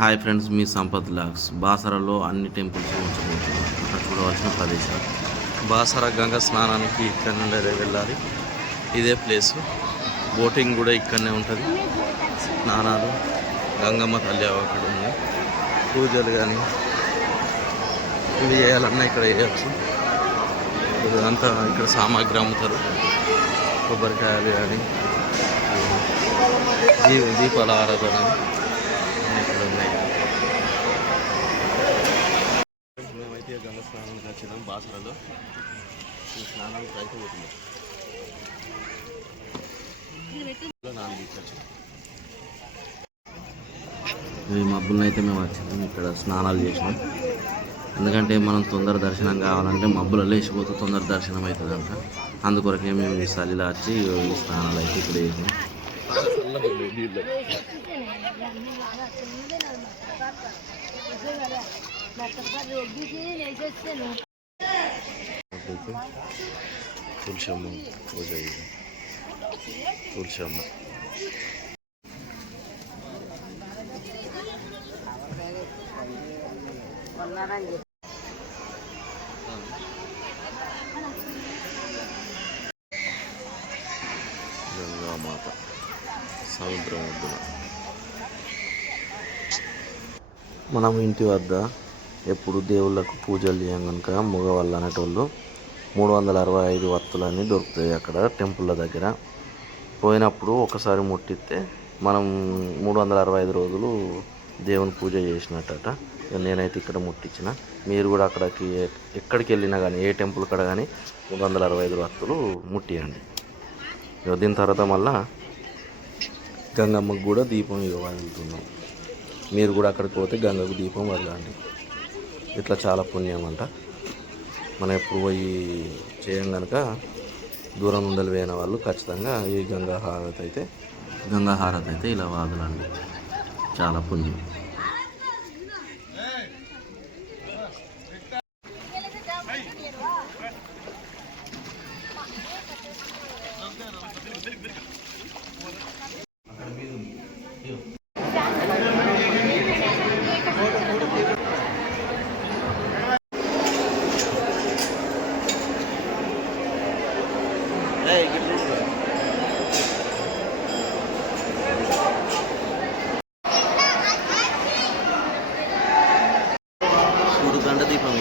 Hi friends మీ Sampath vlogs బాసరలో అన్ని టెంపుల్స్ ఉంచబోతున్నాం. అక్కడ చూడవలసిన ప్రదేశాలు బాసర గంగ స్నానానికి ఇక్కడ నుండి వెళ్ళాలి. ఇదే ప్లేస్. బోటింగ్ కూడా ఇక్కడనే ఉంటుంది. స్నానాలు. గంగమ్మ తల్లి అక్కడ ఉంది. పూజలు కానీ ఇవి చేయాలన్నా ఇక్కడ వేయచ్చు ఇదంతా ఇక్కడ సామాగ్రి అమ్ముతారు. కొబ్బరికాయలు కానీ దీపాల ఆరాధన. ఇక్కడ ఉన్నాయి మేమైతే గంగ స్నానానికి వచ్చినాం బాసరలో. ఈ స్నానానికి అయితే పోతున్నాం ఈ మబ్బులను అయితే మేము వచ్చినాం ఇక్కడ స్నానాలు చేసినాం. ఎందుకంటే మనం తొందర దర్శనం కావాలంటే మబ్బులలో లేచిపోతే తొందర దర్శనం అవుతుంది అంట. అందుకొరకే మేము ఈ చలిలో వచ్చి ఈ స్నానాలు అయితే ఇక్కడ చేసినాం. తులసమ్మ పూజ చేసాం. తులసమ్మ గంగామాత మనం ఇంటి వద్ద ఎప్పుడు దేవుళ్ళకు పూజలు చేయం కనుక మగవాళ్ళు అనేటోళ్ళు మూడు వందల అరవై ఐదు వత్తులన్నీ దొరుకుతాయి అక్కడ టెంపుల్ల దగ్గర. పోయినప్పుడు ఒకసారి ముట్టిస్తే మనం మూడు వందల అరవై ఐదు రోజులు దేవుని పూజ చేసినట్టట. ఇక నేనైతే ఇక్కడ ముట్టించిన మీరు కూడా అక్కడికి ఎక్కడికి వెళ్ళినా కానీ ఏ టెంపుల్ కాడ కానీ మూడు వందల అరవై ఐదు వత్తులు ముట్టియండి. ఇక దీని తర్వాత మళ్ళా గంగమ్మకు కూడా దీపం ఇవ్వగలుగుతున్నాం మీరు కూడా అక్కడికి పోతే గంగకు దీపం వదలండి ఇట్లా చాలా పుణ్యం అంట మనం ఎప్పుడు పోయి చేయం కనుక దూరం నుండి పోయిన వాళ్ళు ఖచ్చితంగా ఈ గంగా హారతి అయితే గంగా హారతి అయితే ఇలా వాదులండి. చాలా పుణ్యం. మూడు దీపం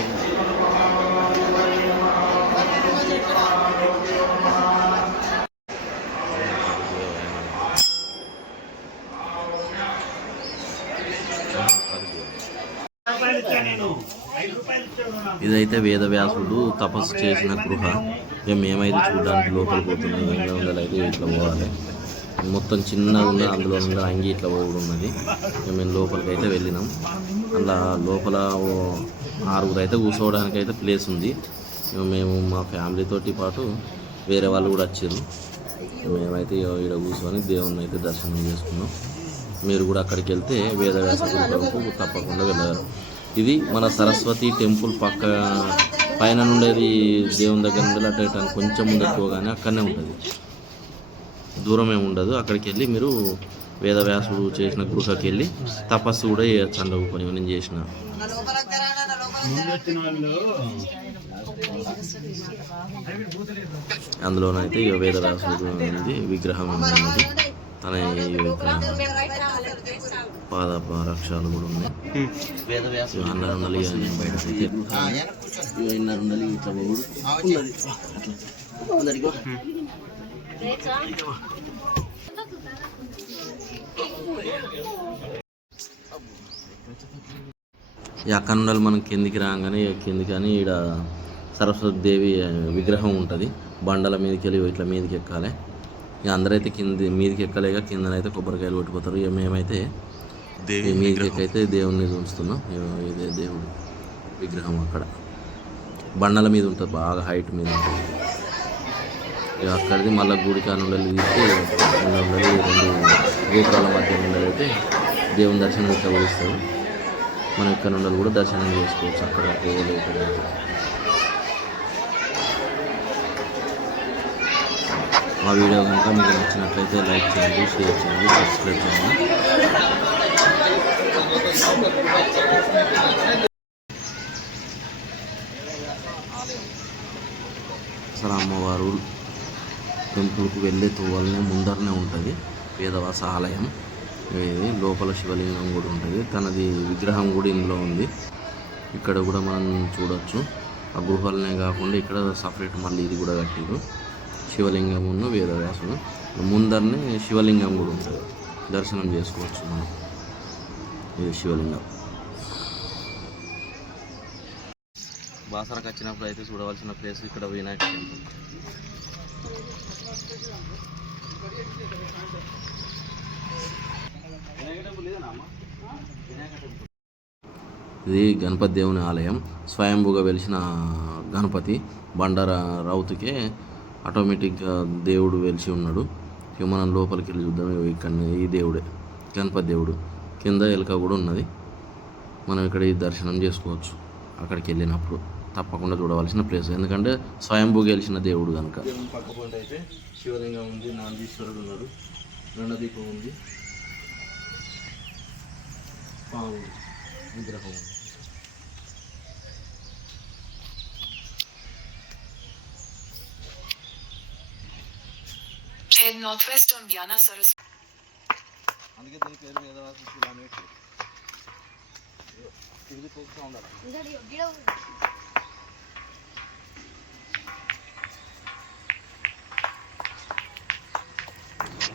ఇదైతే వేదవ్యాసుడు తపస్సు చేసిన గృహ. ఇక మేమైతే చూడడానికి లోపలికి పోతున్నాం. గంగా ఉండాలి అయితే ఇట్లా పోవాలి. మొత్తం చిన్నగా ఉన్న అందులో ఉన్న అంగి ఇట్లా పోవడం ఉన్నది. మేము లోపలికి అయితే వెళ్ళినాం. అలా లోపల ఆరుగురు అయితే కూర్చోవడానికి అయితే ప్లేస్ ఉంది మేము మా ఫ్యామిలీతోటి పాటు వేరే వాళ్ళు కూడా వచ్చారు మేమైతే ఇక్కడ ఈడ కూర్చొని దేవుణ్ణి అయితే దర్శనం చేసుకున్నాం. మీరు కూడా అక్కడికి వెళ్తే వేదవ్యాస గురువుకు తప్పకుండా వెళ్ళారు ఇది మన సరస్వతి టెంపుల్ పక్క పైన నుండేది దేవుని దగ్గర నుండి అటు కొంచెం ముందు ఎక్కువగానే అక్కడనే ఉంటుంది. దూరం ఏమి ఉండదు. అక్కడికి వెళ్ళి మీరు వేదవ్యాసుడు చేసిన గృహకి వెళ్ళి తపస్సు కూడా చేయొచ్చు. అండి పని నేను చేసిన. అందులోనైతే ఇక వేదవ్యాసుడు ఉంది విగ్రహం ఉన్నది. తన యొక్క పాద రక్షాలు కూడా ఉన్నాయి. ఇవి అన్నర ఉండాలి ఇక బయట అయితే ఇవి ఇన్నర ఉండాలి ఇట్లా పోగుడు ఉన్నది. అట్లా అందరికీ అక్కడ నుండి మనం కిందికి రాగానే ఇక కిందికి అని ఈడ సరస్వతి దేవి విగ్రహం ఉంటుంది. బండల మీదకి వెళ్ళి ఇట్లా మీదకి ఎక్కాలి. ఇక అందరైతే కింది మీదకి ఎక్కలేక కిందనైతే కొబ్బరికాయలు కొట్టిపోతారు ఇక మేమైతే ఈ మీదకి అయితే దేవుణ్ణి ఉంచుతున్నాం ఇదే దేవుడు విగ్రహం అక్కడ. బండల మీద ఉంటుంది బాగా హైట్ మీద ఉంటుంది. ఇక అక్కడిది మళ్ళీ గుడి కానుండలు తీసి రెండు గోపురాల మధ్య నుండి అయితే దేవుని దర్శనం పోయిస్తారు మనం ఇక్కడ నుండి కూడా దర్శనం చేసుకోవచ్చు. అక్కడ పోగలు ఇక్కడ మా వీడియో కనుక మీకు నచ్చినట్లయితే లైక్ చేయండి షేర్ చేయండి సబ్స్క్రైబ్ చేయండి. అసలు అమ్మవారు టెంపుల్కు వెళ్ళే తోవలనే ముందరనే ఉంటుంది. వేదవాస ఆలయం. ఇది లోపల శివలింగం కూడా ఉంటుంది. తనది విగ్రహం కూడా ఇందులో ఉంది. ఇక్కడ కూడా మనం చూడొచ్చు. ఆ గృహాలనే కాకుండా ఇక్కడ సపరేట్ మళ్ళీ ఇది కూడా కట్టిరు. శివలింగం ఉన్న వేదవ్యాసుడు ముందరనే శివలింగం కూడా ఉంటుంది. దర్శనం చేసుకోవచ్చు మనం. ఇది శివలింగం. బాసరకు వచ్చినప్పుడు అయితే చూడవలసిన ప్లేస్ ఇక్కడ వినాయక టెంపుల్ ఇది గణపతి దేవుని ఆలయం. స్వయంభూగా వెలిసిన గణపతి బండార రౌతుకే ఆటోమేటిక్గా దేవుడు వెలిసి ఉన్నాడు. ఇక మనం లోపలికి వెళ్ళి చూద్దాం. ఇక్కడ ఈ దేవుడే గణపతి దేవుడు. కింద ఎలుక కూడా ఉన్నది. మనం ఇక్కడ ఈ దర్శనం చేసుకోవచ్చు. అక్కడికి వెళ్ళినప్పుడు తప్పకుండా చూడవలసిన ప్లేస్. ఎందుకంటే స్వయంభూ గెలిచిన దేవుడు కనుక పక్క అయితే శివలింగం ఉంది నాందీశ్వరుడు ఉన్నాడు. రణదీపం ఉంది. పాము ఉంది విగ్రహం ఉంది Head northwest on Gyana Saraswati. అందుకే దీని పేరు వేదవాసి శిల అని పెట్టారు ఇది పోతా ఉండాలి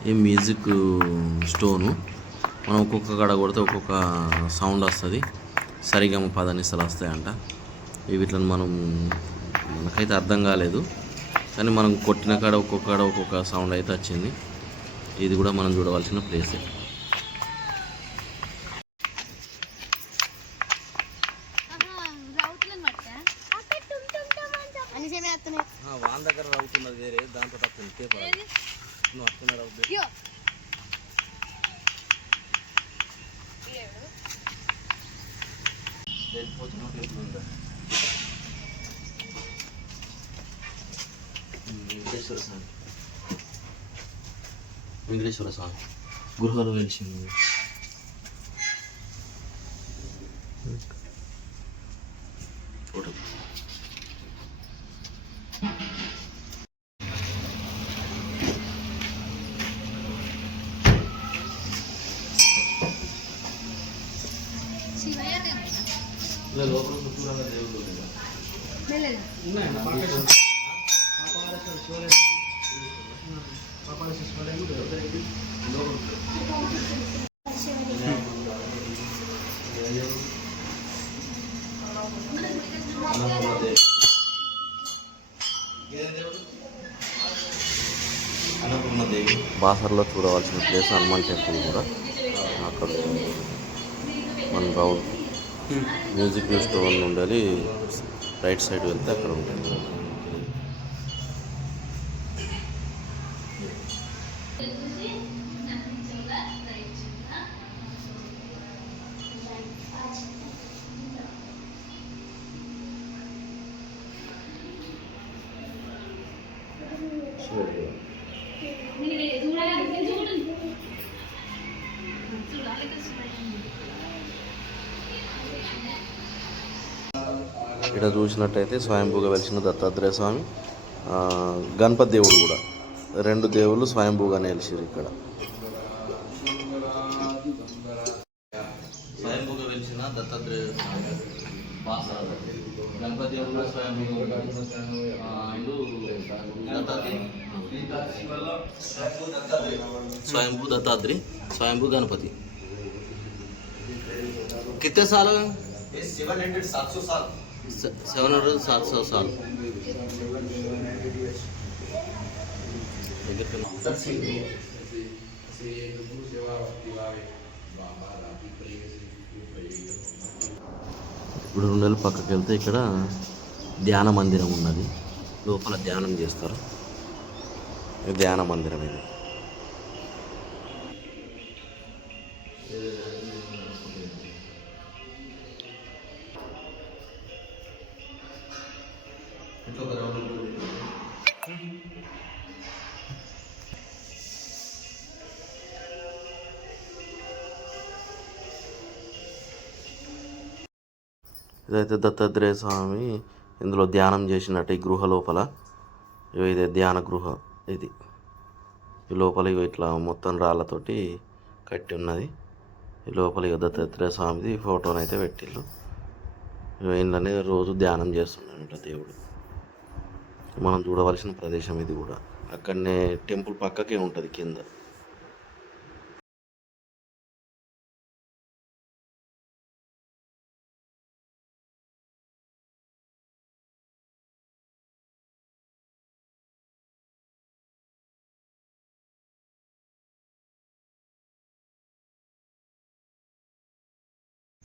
ఈ మ్యూజిక్ స్టోను మనం ఒక్కొక్క కడ కొడితే ఒక్కొక్క సౌండ్ వస్తుంది. సరిగమ పదనిస్తలు వస్తాయంట. వీటిని మనం మనకైతే అర్థం కాలేదు. కానీ మనం కొట్టిన కాడ ఒక్కొక్క కాడ ఒక్కొక్క సౌండ్ అయితే వచ్చింది. ఇది కూడా మనం చూడవలసిన ప్లేసే అని సేమే వస్తున్నాయి వాన్ దగ్గర రవ్వుతున్నది వేరే దాంతో తక్కువ వెంకటేశ్వర స్వామి వెంకటేశ్వర స్వామి గృహలో వెలిసింది బాసర్లో చూడవలసిన ప్లేస్ హనుమాన్ టెంపుల్ కూడా. అక్కడ మన రౌండ్ మ్యూజిక్ స్టోర్ ఉండాలి. రైట్ సైడ్ వెళ్తే అక్కడ ఉంటుంది. ఇక్కడ చూసినట్టయితే స్వయంభూగా వెలిసిన దత్తాత్రేయ స్వామి ఆ, గణపతి దేవుడు కూడా రెండు దేవుళ్ళు స్వయంభూగానే వెలిసారు ఇక్కడ స్వయంభూగా వెలిసిన దత్తాత్రేయ స్వామి గణపతి దేవుడు స్వయంభూగా स्वयंभू दत्तात्री स्वयंभू गणपति कितने साल हो गए सेवन हंड्रेड सात सौ साल सेवन हंड्रेड सात सौ साल ఇప్పుడు రెండు నెలలు పక్కకి వెళ్తే ఇక్కడ ధ్యాన మందిరం ఉన్నది లోపల ధ్యానం చేస్తారు ఇది ధ్యాన మందిరం ఇది ఇదైతే దత్తాత్రేయ స్వామి ఇందులో ధ్యానం చేసినట్టు ఈ గృహ లోపల. ఇగో ఇదే ధ్యాన గృహ ఇది. ఈ లోపల ఇట్లా మొత్తం రాళ్ళతోటి కట్టి ఉన్నది. ఈ లోపల ఇక దత్తాత్రేయ స్వామిది ఫోటోని అయితే పెట్టిళ్ళు. ఇంట్లోనే రోజు ధ్యానం చేస్తున్నాడు దేవుడు. మనం చూడవలసిన ప్రదేశం ఇది కూడా. అక్కడనే టెంపుల్ పక్కకే ఉంటుంది కింద.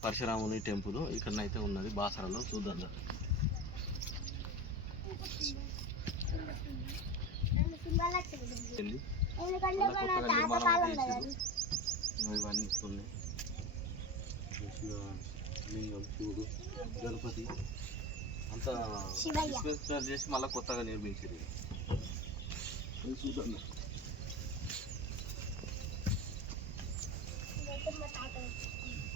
పరశురాముని టెంపుల్ ఇక్కడనైతే ఉన్నది బాసరలో చూద్దాం ఇవన్నీ శివ లింగం శివుడు గణపతి అంతా చేసి మళ్ళీ కొత్తగా నిర్మించారు చూద్దాం రా. పాత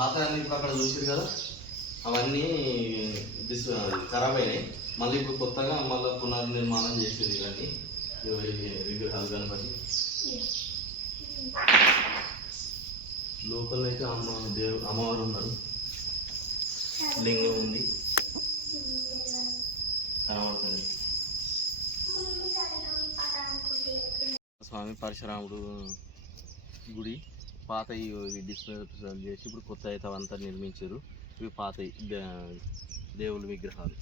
పాత ఇప్పుడు అక్కడ చూసారు కదా అవన్నీ డిస్ ఖరాబ్ అయినాయి మళ్ళీ ఇప్పుడు కొత్తగా మళ్ళీ పునర్నిర్మాణం చేసేది ఇవన్నీ విగ్రహాలు కనపడి. లోపల అయితే అమ్మ దేవు అమ్మవారు ఉన్నారు. లింగం ఉంది. కనబడుతుంది స్వామి పరశురాముడు గుడి. పాత డిస్ప్లే చేసి ఇప్పుడు కొత్త అయితే అవంతా నిర్మించారు. ఇవి పాత దేవుళ్ళ విగ్రహాలు.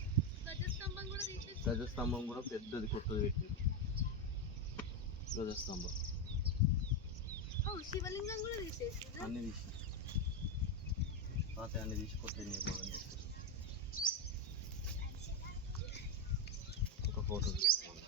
ధ్వజస్తంభం కూడా పెద్దది కొత్తది పెట్టి. ధ్వజస్తంభం. అన్ని తీసి. పాత అన్ని తీసి కొత్త నిర్మాణం ఒక ఫోటో తీసుకోండి